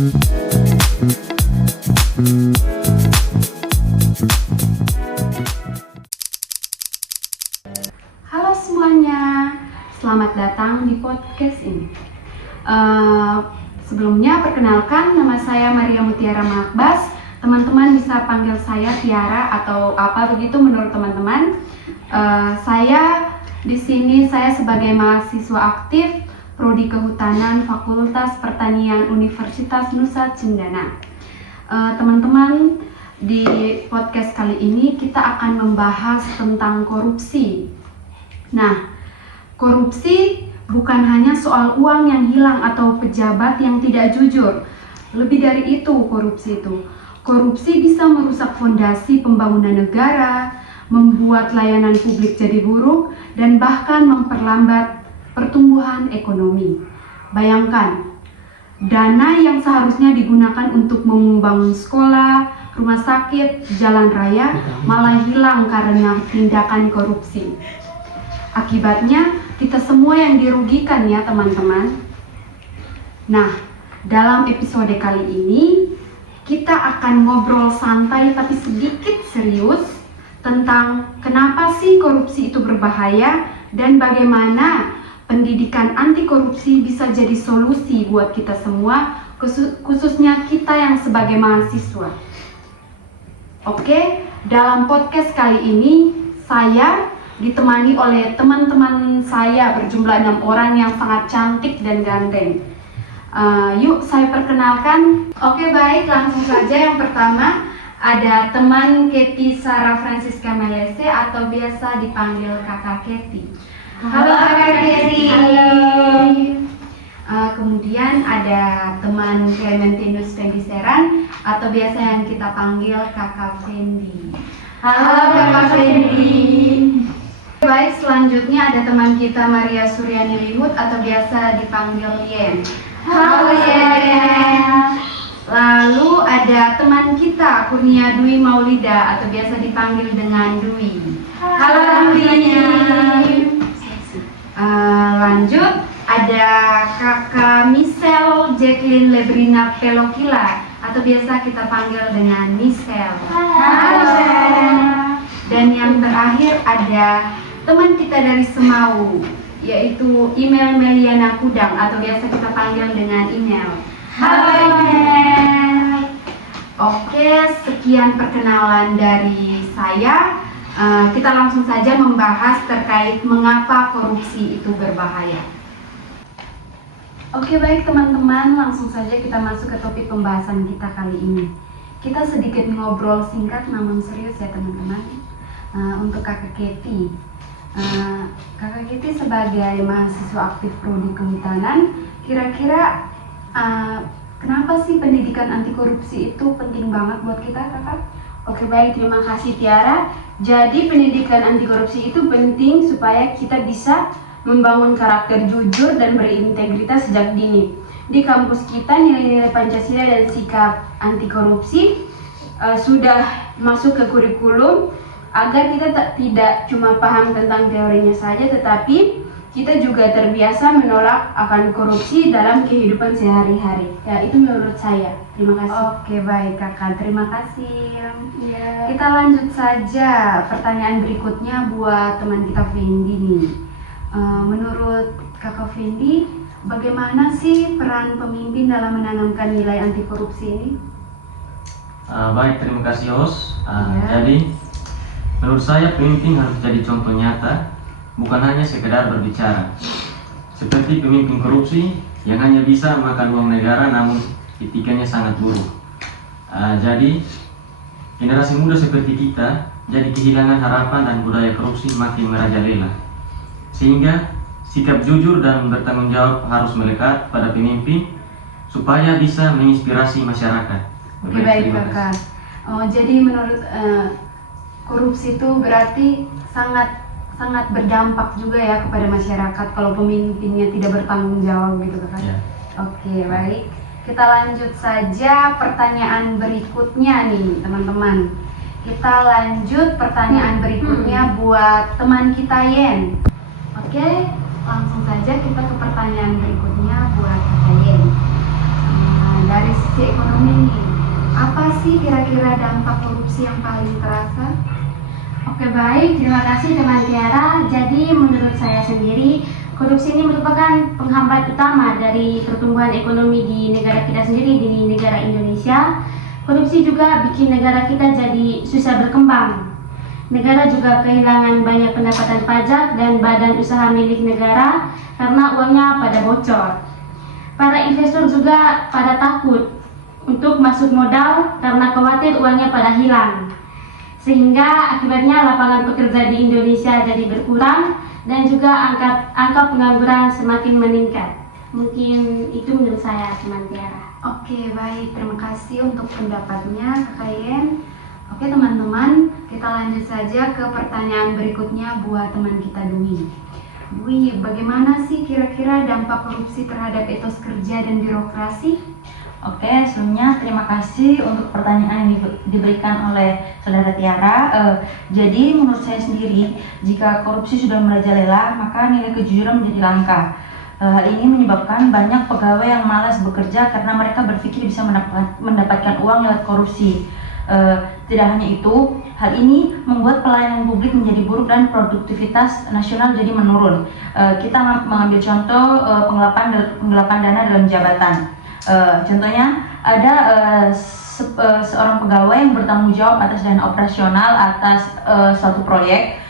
Halo semuanya, selamat datang di podcast ini. Sebelumnya perkenalkan, nama saya Maria Mutiara Makbas. Teman-teman bisa panggil saya Tiara atau apa begitu menurut teman-teman. Saya di sini sebagai mahasiswa aktif Prodi Kehutanan Fakultas Pertanian Universitas Nusa Cendana. Teman-teman, di podcast kali ini kita akan membahas tentang korupsi. Nah, korupsi bukan hanya soal uang yang hilang atau pejabat yang tidak jujur. Lebih dari itu korupsi itu. Korupsi bisa merusak fondasi pembangunan negara, membuat layanan publik jadi buruk, dan bahkan memperlambat pertumbuhan ekonomi. Bayangkan, dana yang seharusnya digunakan untuk membangun sekolah, rumah sakit, jalan raya, malah hilang karena tindakan korupsi. Akibatnya, kita semua yang dirugikan ya teman-teman. Nah, dalam episode kali ini, kita akan ngobrol santai tapi sedikit serius tentang kenapa sih korupsi itu berbahaya dan bagaimana pendidikan anti korupsi bisa jadi solusi buat kita semua, khususnya kita yang sebagai mahasiswa. Oke, dalam podcast kali ini saya ditemani oleh teman-teman saya berjumlah 6 orang yang sangat cantik dan ganteng. Yuk saya perkenalkan. Oke baik, langsung saja. Yang pertama ada teman Kety Sarah Francisca Melese atau biasa dipanggil Kakak Kety. Halo Kakak Kety. Kemudian ada teman Clementinus Fendi Seran atau biasa yang kita panggil Kakak Fendi. Halo Kakak Fendi. Baik, selanjutnya ada teman kita Maria Suryani Limut atau biasa dipanggil Yen. Halo Yen. Lalu ada teman kita Kurnia Dwi Maulida atau biasa dipanggil dengan Dwi. Halo Dwi. Lanjut ada Kakak Michelle Jacqueline Lebrina Pelokila atau biasa kita panggil dengan Michelle. Halo. Dan yang terakhir ada teman kita dari Semau, yaitu Email Meliana Kudang atau biasa kita panggil dengan Email. Halo Email. Oke, sekian perkenalan dari saya. Kita langsung saja membahas terkait mengapa korupsi itu berbahaya. Oke baik teman-teman, langsung saja kita masuk ke topik pembahasan kita kali ini. Kita sedikit ngobrol singkat namun serius ya teman-teman. Untuk Kakak Kety. Kakak Kety sebagai mahasiswa aktif Prodi Kehutanan, kira-kira kenapa sih pendidikan anti korupsi itu penting banget buat kita, Kakak? Oke baik, terima kasih Tiara. Jadi pendidikan anti korupsi itu penting supaya kita bisa membangun karakter jujur dan berintegritas sejak dini. Di kampus kita nilai-nilai Pancasila dan sikap anti korupsi sudah masuk ke kurikulum agar kita tidak cuma paham tentang teorinya saja, tetapi kita juga terbiasa menolak akan korupsi dalam kehidupan sehari-hari. Ya, itu menurut saya. Terima kasih. Oke baik Kakak, terima kasih. Ya. Kita lanjut saja pertanyaan berikutnya buat teman kita Fendi nih. Menurut Kakak Fendi, bagaimana sih peran pemimpin dalam menanamkan nilai anti korupsi ini? Baik, terima kasih host. Jadi menurut saya pemimpin harus jadi contoh nyata, bukan hanya sekedar berbicara. Seperti pemimpin korupsi yang hanya bisa makan uang negara namun etikanya sangat buruk. Jadi generasi muda seperti kita jadi kehilangan harapan dan budaya korupsi makin merajalela. Sehingga sikap jujur dan bertanggung jawab harus melekat pada pemimpin supaya bisa menginspirasi masyarakat. Oke baik Kakak. Jadi menurut korupsi itu berarti sangat berdampak juga ya kepada masyarakat kalau pemimpinnya tidak bertanggung jawab gitu Kakak. Ya. Oke baik. Kita lanjut saja pertanyaan berikutnya nih teman-teman. Kita lanjut pertanyaan berikutnya buat teman kita Yen. Oke, langsung saja kita ke pertanyaan berikutnya buat Kakak Yen. Dari ekonomi nih. Apa sih kira-kira dampak korupsi yang paling terasa? Oke, baik, terima kasih teman Tiara. Jadi menurut saya sendiri, korupsi ini merupakan penghambat utama dari pertumbuhan ekonomi di negara kita sendiri, di negara Indonesia. Korupsi juga bikin negara kita jadi susah berkembang. Negara juga kehilangan banyak pendapatan pajak dan badan usaha milik negara karena uangnya pada bocor. Para investor juga pada takut untuk masuk modal karena khawatir uangnya pada hilang. Sehingga akibatnya lapangan pekerja di Indonesia jadi berkurang dan juga angka pengangguran semakin meningkat. Mungkin itu menurut saya, teman Tiara. Oke, baik. Terima kasih untuk pendapatnya, Kakak Yen. Oke, teman-teman, kita lanjut saja ke pertanyaan berikutnya buat teman kita Dwi. Dwi, bagaimana sih kira-kira dampak korupsi terhadap etos kerja dan birokrasi? Oke, sebelumnya terima kasih untuk pertanyaan yang diberikan oleh Saudara Tiara. Jadi menurut saya sendiri, jika korupsi sudah merajalela, maka nilai kejujuran menjadi langka. Hal ini menyebabkan banyak pegawai yang malas bekerja karena mereka berpikir bisa mendapatkan uang lewat korupsi. Tidak hanya itu, hal ini membuat pelayanan publik menjadi buruk dan produktivitas nasional jadi menurun. Kita mengambil contoh penggelapan dana dalam jabatan. Contohnya ada seorang pegawai yang bertanggung jawab atas dana operasional atas suatu proyek,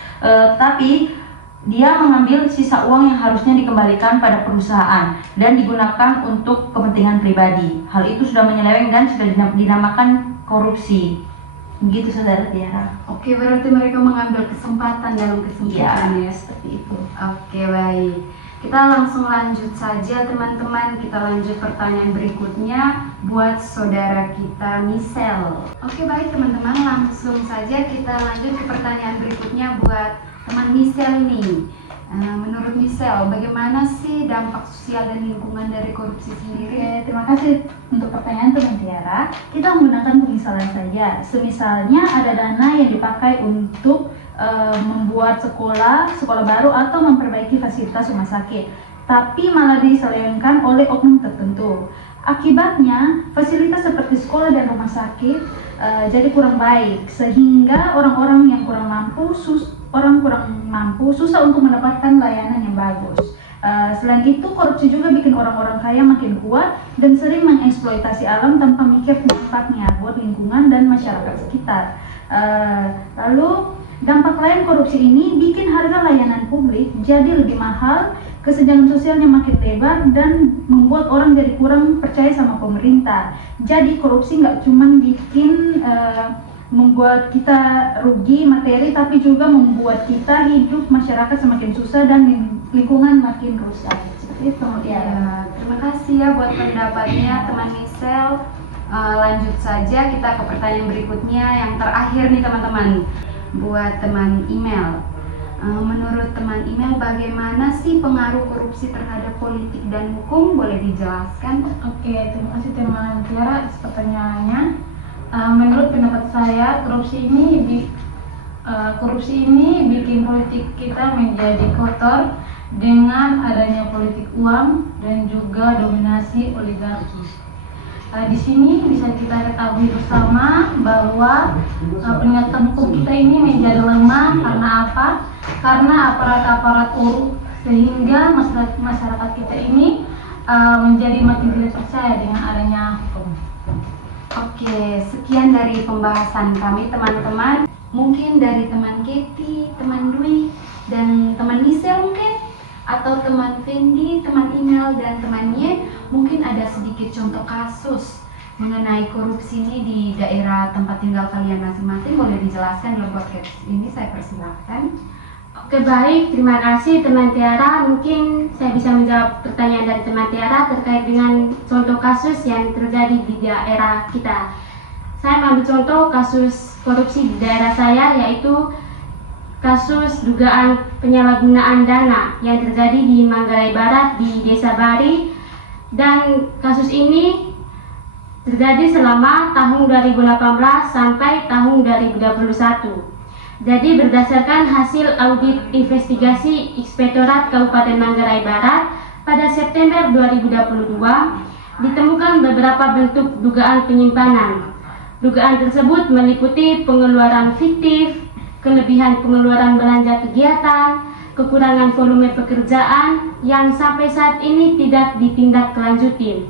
tapi dia mengambil sisa uang yang harusnya dikembalikan pada perusahaan dan digunakan untuk kepentingan pribadi. Hal itu sudah menyeleweng dan sudah dinamakan korupsi. Begitu, Saudara Tiara. Oke, berarti mereka mengambil kesempatan dalam kesempatan ya. Seperti itu. Oke, baik. Kita langsung lanjut saja teman-teman. Kita lanjut pertanyaan berikutnya buat saudara kita Michelle. Oke, baik teman-teman, langsung saja kita lanjut ke pertanyaan berikutnya buat teman Michelle nih. Menurut Michelle, bagaimana sih dampak sosial dan lingkungan dari korupsi sendiri? Oke, terima kasih untuk pertanyaan teman Tiara. Kita menggunakan pemisalan saja. Semisalnya ada dana yang dipakai untuk membuat sekolah baru atau memperbaiki fasilitas rumah sakit, tapi malah diselewengkan oleh oknum tertentu. Akibatnya fasilitas seperti sekolah dan rumah sakit jadi kurang baik, sehingga orang-orang yang kurang mampu susah untuk mendapatkan layanan yang bagus. Selain itu, korupsi juga bikin orang-orang kaya makin kuat dan sering mengeksploitasi alam tanpa mikir dampaknya buat lingkungan dan masyarakat sekitar. Lalu dampak lain korupsi ini bikin harga layanan publik jadi lebih mahal, kesenjangan sosialnya makin lebar, dan membuat orang jadi kurang percaya sama pemerintah. Jadi korupsi nggak cuma bikin membuat kita rugi materi, tapi juga membuat kita hidup masyarakat semakin susah dan lingkungan makin rusak. Seperti itu, Ya, terima kasih ya buat pendapatnya teman Michelle. Lanjut saja kita ke pertanyaan berikutnya yang terakhir nih teman-teman, buat teman email. Menurut teman email, bagaimana sih pengaruh korupsi terhadap politik dan hukum? Boleh dijelaskan? Oke, terima kasih teman Tiara atas pertanyaannya. Menurut pendapat saya, korupsi ini bikin politik kita menjadi kotor dengan adanya politik uang dan juga dominasi oligarki. Di sini bisa kita ketahui bersama bahwa penegakan hukum kita ini menjadi lemah. Karena apa? Karena aparat-aparat korup, sehingga masyarakat kita ini menjadi makin tidak percaya dengan adanya hukum. Oke, sekian dari pembahasan kami teman-teman. Mungkin dari teman Keti, teman Dwi, dan teman Michelle mungkin, atau teman Fendi, teman email, dan teman Yen, mungkin ada sedikit contoh kasus mengenai korupsi ini di daerah tempat tinggal kalian masing-masing. Boleh dijelaskan dalam podcast ini, saya persilahkan. Oke, baik, terima kasih teman Tiara. Mungkin saya bisa menjawab pertanyaan dari teman Tiara terkait dengan contoh kasus yang terjadi di daerah kita. Saya mengambil contoh kasus korupsi di daerah saya, yaitu kasus dugaan penyalahgunaan dana yang terjadi di Manggarai Barat di Desa Bari, dan kasus ini terjadi selama tahun 2018 sampai tahun 2021. Jadi berdasarkan hasil audit investigasi Inspektorat Kabupaten Manggarai Barat pada September 2022, ditemukan beberapa bentuk dugaan penyimpanan. Dugaan tersebut meliputi pengeluaran fiktif, kelebihan pengeluaran belanja kegiatan, kekurangan volume pekerjaan yang sampai saat ini tidak ditindaklanjuti,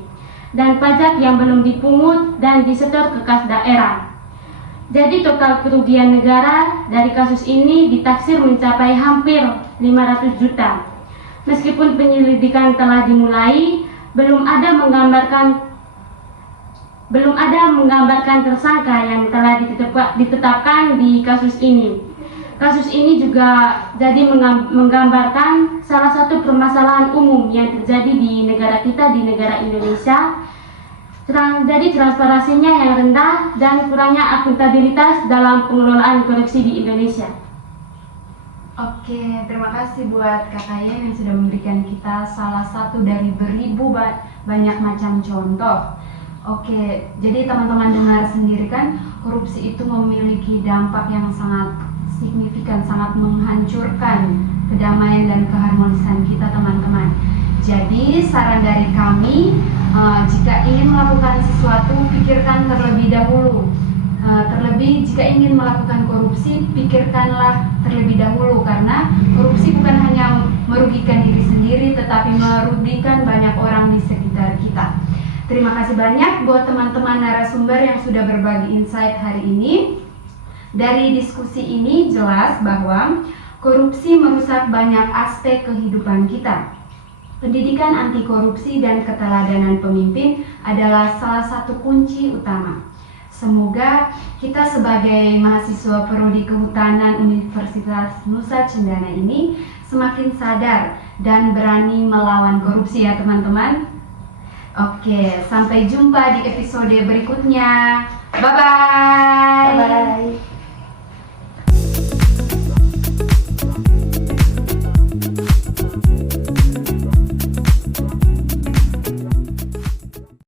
dan pajak yang belum dipungut dan disetor ke kas daerah. Jadi total kerugian negara dari kasus ini ditaksir mencapai hampir 500 juta. Meskipun penyelidikan telah dimulai, belum ada menggambarkan tersangka yang telah ditetapkan di kasus ini. Kasus ini juga jadi menggambarkan salah satu permasalahan umum yang terjadi di negara kita, di negara Indonesia. Jadi transparansinya yang rendah dan kurangnya akuntabilitas dalam pengelolaan korupsi di Indonesia. Oke, terima kasih buat Kakak Yen yang sudah memberikan kita salah satu dari beribu banyak macam contoh. Oke, jadi teman-teman dengar sendiri kan, korupsi itu memiliki dampak yang sangat signifikan, sangat menghancurkan kedamaian dan keharmonisan kita, teman-teman. Jadi saran dari kami, jika ingin melakukan sesuatu, pikirkan terlebih dahulu. Terlebih jika ingin melakukan korupsi, pikirkanlah terlebih dahulu, karena korupsi bukan hanya merugikan diri sendiri, tetapi merugikan banyak orang di sekitar kita. Terima kasih banyak buat teman-teman narasumber yang sudah berbagi insight hari ini. Dari diskusi ini jelas bahwa korupsi merusak banyak aspek kehidupan kita. Pendidikan anti korupsi dan keteladanan pemimpin adalah salah satu kunci utama. Semoga kita sebagai mahasiswa Prodi Kehutanan Universitas Nusa Cendana ini semakin sadar dan berani melawan korupsi ya teman-teman. Oke, sampai jumpa di episode berikutnya. Bye-bye. Bye-bye.